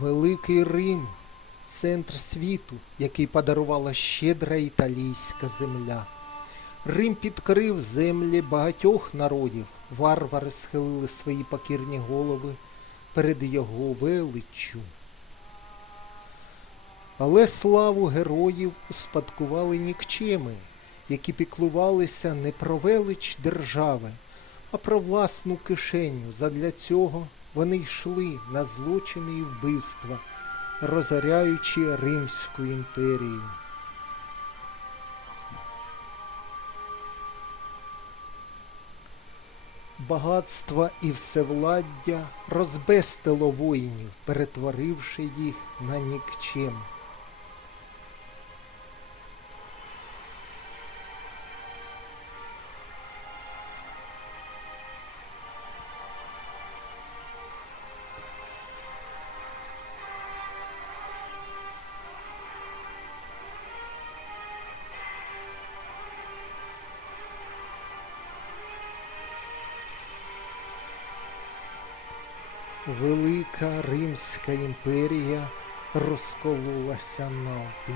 Великий Рим центр світу, який подарувала щедра італійська земля. Рим підкрив землі багатьох народів. Варвари схилили свої покірні голови перед його величчю. Але славу героїв успадкували нікчеми, які піклувалися не про велич держави, а про власну кишеню. Задля цього вони йшли на злочини і вбивства, розоряючи Римську імперію. Багатство і всевладдя розбестило воїнів, перетворивши їх на нікчем. Велика Римська імперія розкололася навпіл.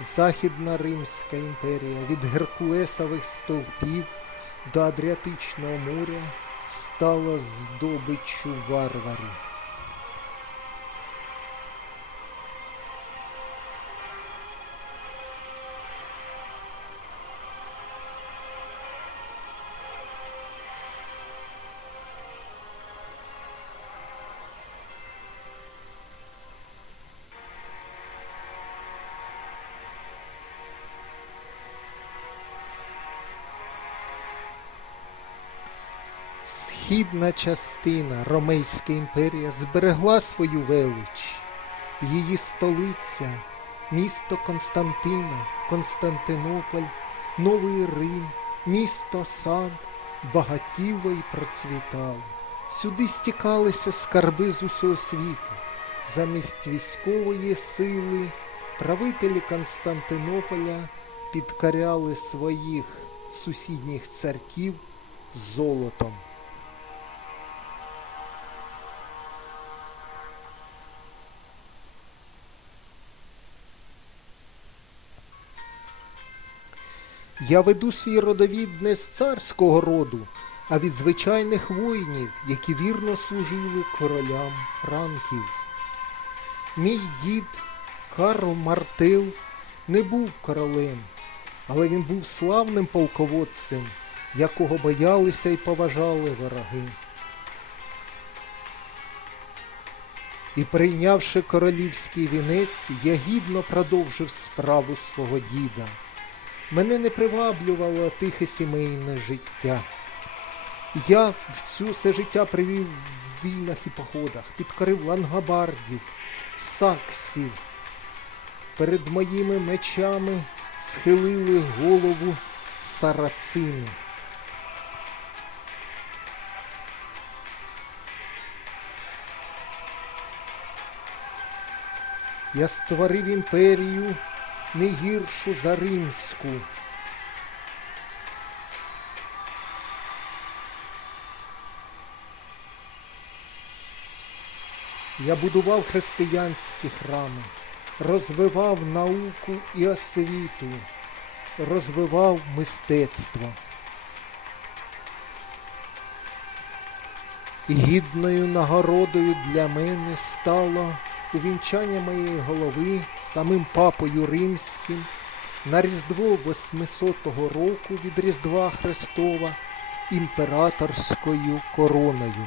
Західна Римська імперія від Геркулесових стовпів до Адріатичного моря стала здобиччю варварів. Східна частина Ромейська імперія зберегла свою велич. Її столиця, місто Константина, Константинополь, Новий Рим, місто Сад багатіло і процвітало. Сюди стікалися скарби з усього світу. Замість військової сили правителі Константинополя підкоряли своїх сусідніх царків золотом. Я веду свій родовід не з царського роду, а від звичайних воїнів, які вірно служили королям франків. Мій дід Карл Мартил не був королем, але він був славним полководцем, якого боялися і поважали вороги. І прийнявши королівський вінець, я гідно продовжив справу свого діда. Мене не приваблювало тихе сімейне життя. Я всю все життя привів в війнах і походах, підкорив лангобардів, саксів. Перед моїми мечами схилили голову сарацини. Я створив імперію не гіршу за римську. Я будував християнські храми, розвивав науку і освіту, розвивав мистецтво. І гідною нагородою для мене стало увінчання моєї голови самим папою римським на Різдво 800 року від Різдва Христова імператорською короною.